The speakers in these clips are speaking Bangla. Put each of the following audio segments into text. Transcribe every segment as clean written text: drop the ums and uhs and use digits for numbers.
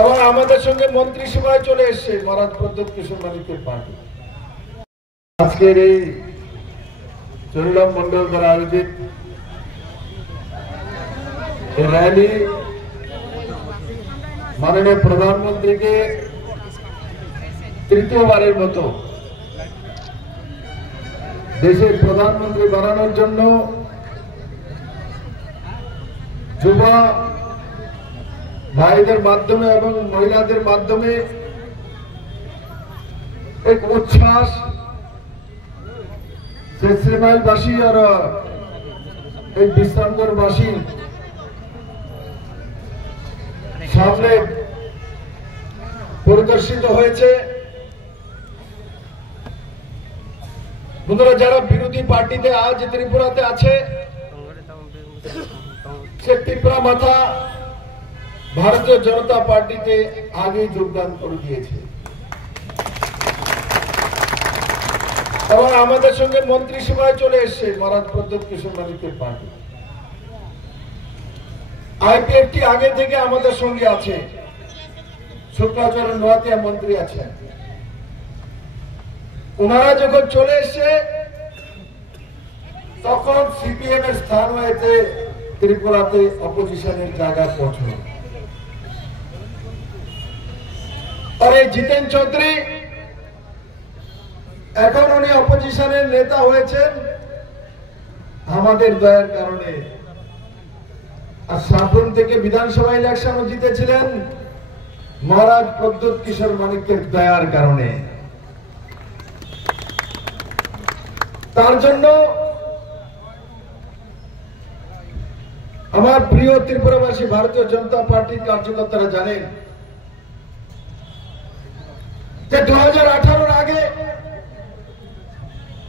এবং আমাদের সঙ্গে মন্ত্রিসভায় চলে এসছে মহারাজ প্রদ্যোৎ কিশোর মানিক্যের পার্টি। আজকের এই চরিলাম মন্ডল দ্বারা আয়োজিত এই র্যালি মাননীয় প্রধানমন্ত্রীকে তৃতীয়বারের মতো দেশের প্রধানমন্ত্রী বানানোর জন্য যুবা ভাইদের মাধ্যমে এবং মহিলাদের মাধ্যমে एक उच्छ्वास से श्रीमाइलवासी और एक विश्रामगढ़वासी सामने प्रदर्शित হয়েছে। বন্ধুরা, যারা বিরোধী পার্টিতে আজ ত্রিপুরাতে আছে সে ত্রিপুরা মাথা ভারতীয় জনতা পার্টিতে আগে যোগদান করে দিয়েছে এবং আমাদের সঙ্গে মন্ত্রিসভায় চলে এসছে মহারাজ প্রদ্যোৎ কিশোর মানিক্যের পার্টি। আইপিএফটি আগে থেকে আমাদের সঙ্গে আছে, শুক্লাচরণ নোয়াতিয়া মন্ত্রী আছেন। ওনারা যখন চলে এসছে তখন সিপিএম এর স্থান হয়েছে ত্রিপুরাতে অপোজিশনের জায়গায় পৌঁছানো। আর এই জিতেন চৌধুরী এখন উনি অপোজিশনের নেতা হয়েছেন আমাদের দয়ার কারণে। আর সাবরুম থেকে বিধানসভা ইলেকশনও জিতেছিলেন মহারাজ প্রদ্যোৎ কিশোর মানিক্যের দয়ার কারণে। তার জন্য আমার প্রিয় ত্রিপুরাবাসী ভারতীয় জনতা পার্টির কার্যকর্তারা জানেন যে 2018 আগে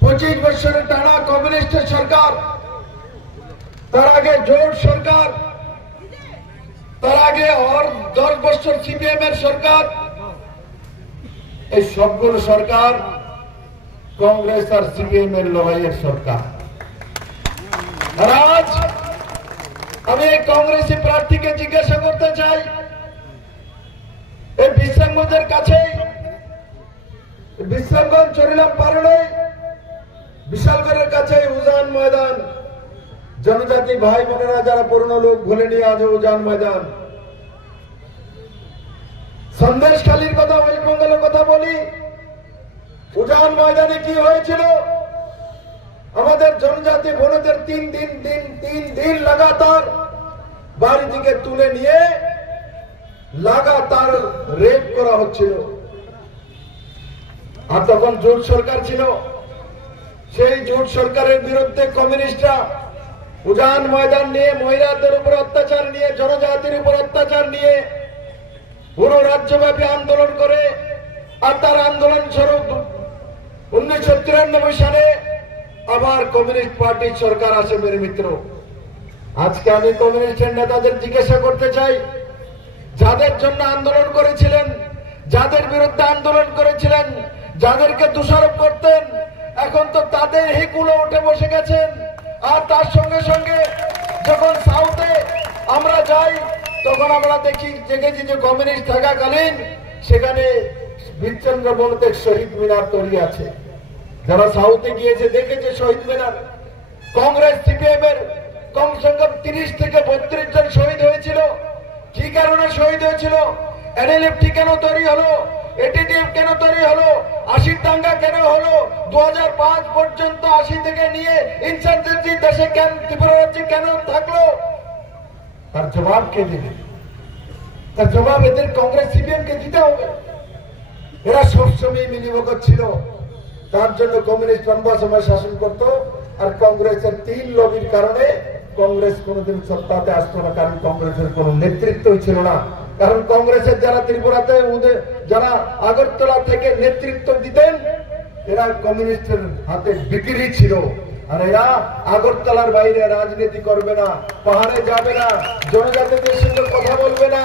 25 বছরের টানা কমিউনিস্টের সরকার, তার আগে জোট সরকার, তার আগে আর 10 বছর সিপিএম এর সরকার, এই সবগুলো সরকার কংগ্রেস আর সিপিএম এর লড়াইয়ের সরকার। আর আজ আমি এই কংগ্রেসী প্রার্থীকে জিজ্ঞাসা করতে চাই, এই বিশ্রামগঞ্জের কাছেই, বিশ্রামগঞ্জ চরিলাম পারলে বিশালগড়ের কাছে উজান ময়দান, জনজাতি ভাই বোনেরা যারা পুরনো লোক ভুলেনি আজ উজান ময়দান। সন্দেশখালীর কথা, ওয়েস্ট বেঙ্গলের কথা বলি, উজান ময়দানে কি হয়েছিল? আমাদের জনজাতি বোনদের তিন দিন লাগাতার বাড়ি থেকে তুলে নিয়ে লাগাতার রেপ করা হচ্ছিল। আর তখন জোট সরকার ছিল, সেই জোট সরকারের বিরুদ্ধে কমিউনিস্টরা উজান ময়দান নিয়ে, মহিলাদের উপর অত্যাচার নিয়ে, জনজাতির উপর অত্যাচার নিয়ে পুরো রাজ্যব্যাপী আন্দোলন করে। আর তার আন্দোলন স্বরূপ 1993 সালে আবার কমিউনিস্ট পার্টির সরকার আসে। মেরে মিত্র, আজকে আমি কমিউনিস্টের নেতাদের জিজ্ঞাসা করতে চাই, যাদের জন্য আন্দোলন করেছিলেন, যাদের বিরুদ্ধে আন্দোলন করেছিলেন, যাদেরকে দোষারোপ করতেন, এখন তো তাদের হিকুলো উঠে বসে গেছেন। আর তার সঙ্গে সঙ্গে যখন সাউথে আমরা যাই তখন আমরা দেখেছি যে কমিউনিস্ট থাকাকালীন সেখানে বীরচন্দ্র বনতে শহীদ মিনার তৈরি আছে। যারা সাউথে গিয়েছে দেখেছে শহীদ মিনার। কংগ্রেস সিপিএম এর কমসে কম 30 থেকে 32 জন শহীদ হয়েছিল। কি কারণে শহীদ হয়েছিল? এনএলএফটি কেন তৈরি হলো? এটিটিএফ কেন তৈরি হলো? 80 দাঙ্গা কেন হলো? 2005 পর্যন্ত 80 থেকে নিয়ে ইনসার্জেন্সি দেশে কেন, ত্রিপুরা রাজ্যে কেন থাকলো? তার জবাব কে দেবে? তার জবাব এদের কংগ্রেস সিপিএম কে দিতে হবে। এরা সবসময় মিলিভগত ছিল, তার জন্য কমিউনিস্ট লম্বা সময় শাসন করত। আর কংগ্রেসের 3 লবির কারণে কংগ্রেস কোনোদিন সত্তাতে আসতো না, কারণ কংগ্রেসের কোন নেতৃত্বই ছিল না। কারণ কংগ্রেসের যারা ত্রিপুরাতে, যারা আগরতলা থেকে নেতৃত্ব দিতেন, এরা কমিউনিস্টের হাতে বিক্রি ছিল। আর এরা আগরতলার বাইরে রাজনীতি করবে না, পাহাড়ে যাবে না, জনজাতিদের সঙ্গে কথা বলবে না,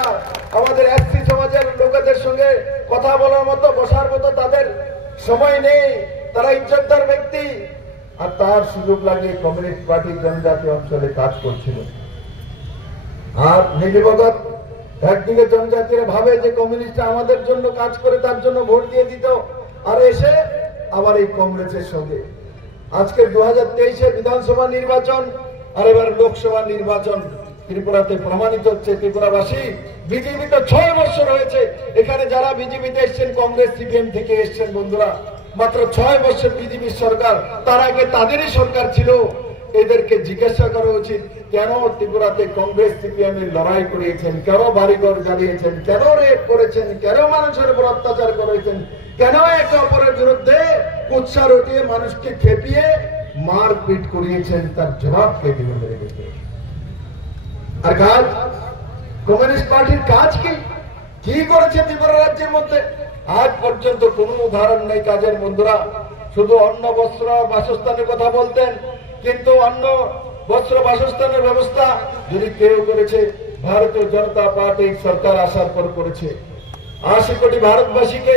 আমাদের এসসি সমাজের লোকেদের সঙ্গে কথা বলার মতো, বসার মতো তাদের সময় নেই। তারা ইজ্জতদার ব্যক্তি। আর তার সুযোগ লাগিয়ে কমিউনিস্ট পার্টি জনজাতি অঞ্চলে কাজ করছিল। আর মিলিভগত একদিকে জনজাতিরা ভাবে যে কমিউনিস্টরা আমাদের জন্য কাজ করে, তার জন্য ভোট দিয়ে দিত, আর এসে আবার এই কংগ্রেসের সঙ্গে। আজকে 2023-এর বিধানসভা নির্বাচন আর এবার লোকসভা নির্বাচন ত্রিপুরাতে প্রমাণিত হচ্ছে। ত্রিপুরাবাসী বিজেপি তো 6 বছর হয়েছে, এখানে যারা বিজেপিতে এসছেন কংগ্রেস সিপিএম থেকে এসছেন বন্ধুরা, মাত্র 6 বছর বিজেপি সরকার, তার আগে তাদেরই সরকার ছিল। এদেরকে জিজ্ঞাসা করা উচিত কেন ত্রিপুরাতে কংগ্রেস সিপিএম এর লড়াই করিয়েছেন, কেন বাড়িঘর জ্বালিয়েছেন, কেন রেপ করেছেন, কেন মানুষের উপর অত্যাচার করেছেন, কেন একে অপরের বিরুদ্ধে কুৎসা রটিয়ে মানুষকে খেপিয়ে মারপিট করিয়েছেন, তার জবাব কে দিবেন? আর কাজ কমিউনিস্ট পার্টির কাজ কি করেছে ত্রিপুরা রাজ্যের মধ্যে? আজ পর্যন্ত কোনো উদাহরণ নেই কাজের বন্ধুরা। শুধু অন্ন বস্ত্র বাসস্থানের কথা বলতেন, কিন্তু অন্ন বস্ত্র বাসস্থানের ব্যবস্থা যদি কেউ করেছে, ভারতীয় জনতা পার্টি সরকার আসার পর করেছে। 80 কোটি ভারতবাসীকে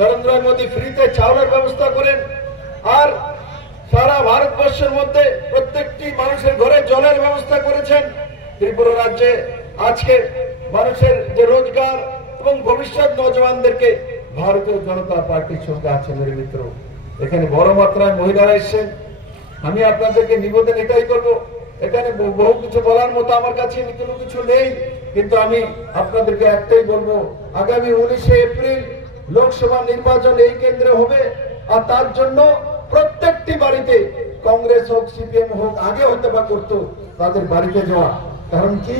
নরেন্দ্র মোদী ফ্রিতে চাউলের ব্যবস্থা করেন, আর সারা ভারতবর্ষের মধ্যে প্রত্যেকটি মানুষের ঘরে জলের ব্যবস্থা করেছেন। ত্রিপুরা রাজ্যে আজকে মানুষের যে রোজগার এবং ভবিষ্যৎ নজওয়ানদেরকে ভারতীয় জনতা পার্টির সঙ্গে আছে। মেরে মিত্র, এখানে বড় মাত্রায় মহিলারা এসছেন। আমি আপনাদেরকে নিবেদন এটাই করবো, এখানে বহু কিছু বলার মতো আমার কাছে কোনো কিছু নেই, কিন্তু আমি আপনাদেরকে একটাই বলবো, আগামী 19শে এপ্রিল লোকসভা নির্বাচন এই কেন্দ্রে হবে, আর তার জন্য প্রত্যেকটি বাড়িতে কংগ্রেস হোক সিপিএম হোক, আগে হতে বা করতো, তাদের বাড়িতে যাওয়া। কারণ কি,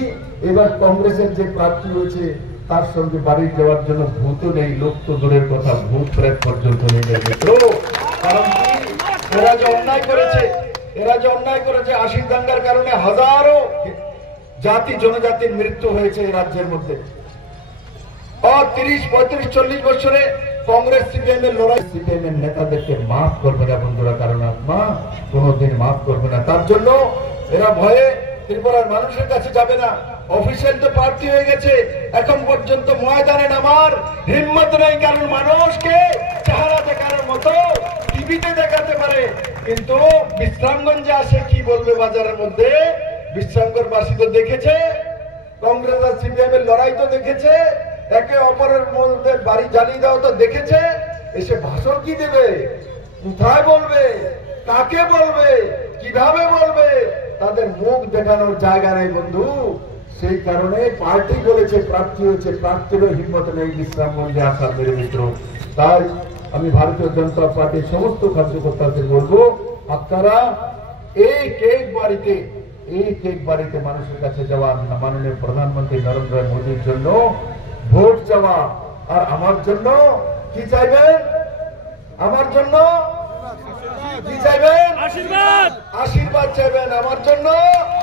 এবার কংগ্রেসের যে প্রার্থী হয়েছে তার সঙ্গে বাড়ি যাওয়ার জন্য ভূত নেই, লোক তো দূরের কথা, ভূত প্রেত পর্যন্ত নেই। কারণ কি, এরা যে অন্যায় করেছে 80 দাঙ্গার কারণে হাজারো জাতি জনজাতির মৃত্যু হয়েছে এই রাজ্যের মধ্যে। 30, 35, 40 বছরে কংগ্রেস সিপিএম এর লড়াই, সিপিএম এর নেতাদেরকে মাফ করবে না বন্ধুরা, কারণ আত্মা কোনোদিন মাফ করবে না। তার জন্য এরা ভয়ে ত্রিপুরার মানুষের কাছে যাবে না। অফিসিয়াল তো প্রার্থী হয়ে গেছে, এখন পর্যন্ত ময়দানে নামার হিম্মত নেই, কারণ মানুষকে চেহারা দেখানোর মতো টিভিতে দেখাতে পারে, কিন্তু বিশ্রামগঞ্জে আসে কি বলবে বাজারের মধ্যে? বিশ্রামগঞ্জবাসী তো দেখেছে, কংগ্রেস আর সিপিএম এর লড়াই তো দেখেছে, একে অপরের মধ্যে বাড়ি জ্বালিয়ে দেওয়া তো দেখেছে। এসে ভাষণ কি দেবে, কোথায় বলবে, কাকে বলবে, কিভাবে বলবে? তাদের মুখ দেখানোর জায়গা নেই বন্ধু। সেই কারণে পার্টি বলেছে প্রার্থী হয়েছে, প্রার্থীরও হিম্মত নেই বিশ্রামগঞ্জে আসার। মেরে মিত্র, তাই আমি ভারতীয় জনতা পার্টির সমস্ত কার্যকর্তাদের বলবো, আপনারা এই কেক বাড়িতে মানুষের কাছে যাওয়া, মাননীয় প্রধানমন্ত্রী নরেন্দ্র মোদীর জন্য ভোট চাওয়া, আর আমার জন্য কি চাইবেন? আমার জন্য কি চাইবেন? আশীর্বাদ। আশীর্বাদ চাইবেন আমার জন্য,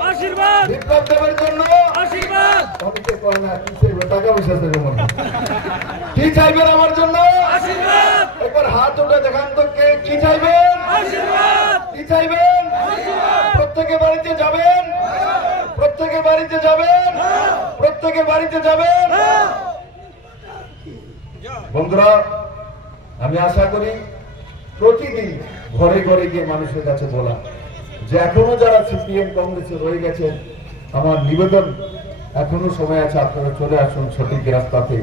আশীর্বাদ। বিপ্লব দেবের জন্য আশীর্বাদ। অনেকে কয় না কি চাইবে, টাকা পয়সা চাইবে মনে। কি চাইবেন আমার জন্য? আশীর্বাদ। একবার হাত উঠে দেখান তো, কে কি চাইবেন? আশীর্বাদ। কি চাইবেন? আশীর্বাদ। প্রত্যেকে বাড়িতে যাবেন, প্রত্যেকে বাড়িতে যাবেন, প্রত্যেকে বাড়িতে যাবেন। বন্ধুরা, আমি আশা করি প্রতিদিন ঘরে ঘরে গিয়ে মানুষের কাছে বলা, যে এখনো যারা সিপিএম কংগ্রেসে রয়ে গেছেন, আমার নিবেদন, এখনো সময় আছে, আপনারা চলে আসুন সঠিক রাস্তাতে।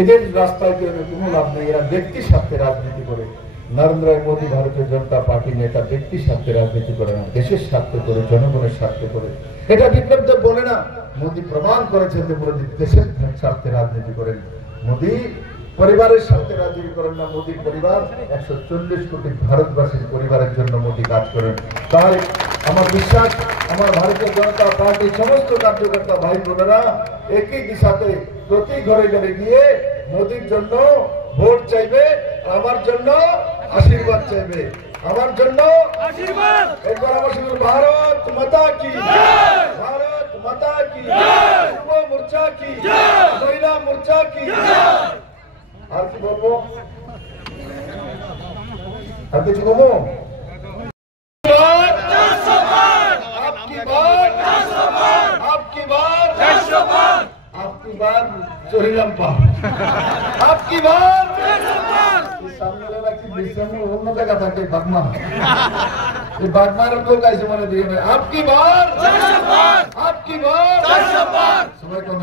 এদের রাস্তায় কোনো লাভ নেই, এরা ব্যক্তি স্বার্থে রাজনীতি করে। নরেন্দ্র মোদী ভারতীয় জনতা পার্টির নেতা ব্যক্তি স্বার্থে রাজনীতি করে না, দেশের স্বার্থে করে, জনগণের স্বার্থে করে। এটা বিপ্লব দেব বলে না, মোদী প্রমাণ করেছেন যে মোদী দেশের স্বার্থে রাজনীতি করেন। মোদী পরিবারের স্বার্থে রাজনীতি করেন না, মোদীর পরিবার 140 কোটি ভারতবাসীর পরিবারের জন্য মোদী কাজ করেন। তাই আমার বিশ্বাস, আমার ভারতীয় জনতা পার্টির সমস্ত কার্যকর্তা ভাই বোনেরা একই দিশাতে প্রতি ঘরে ঘরে গিয়ে মোদীর জন্য ভোট চাইবে, আমার জন্য আশীর্বাদ চাইবে, আমার জন্য আশীর্বাদ। একবার আমার সঙ্গে ভারত মাতা কি জয়, ভারত মাতা কি জয়, যুব মোর্চা কি জয়, মহিলা মোর্চা কি জয়। আর কি বলবো, আর কিছু বলবো? आपकी बार चोरीराम पाल, आपकी बार सामने वाला की विषय में वो मत का था कि बागमा, ये बागमा रखो कैसे मने दिए में आपकी बार, आपकी बार, समय कौन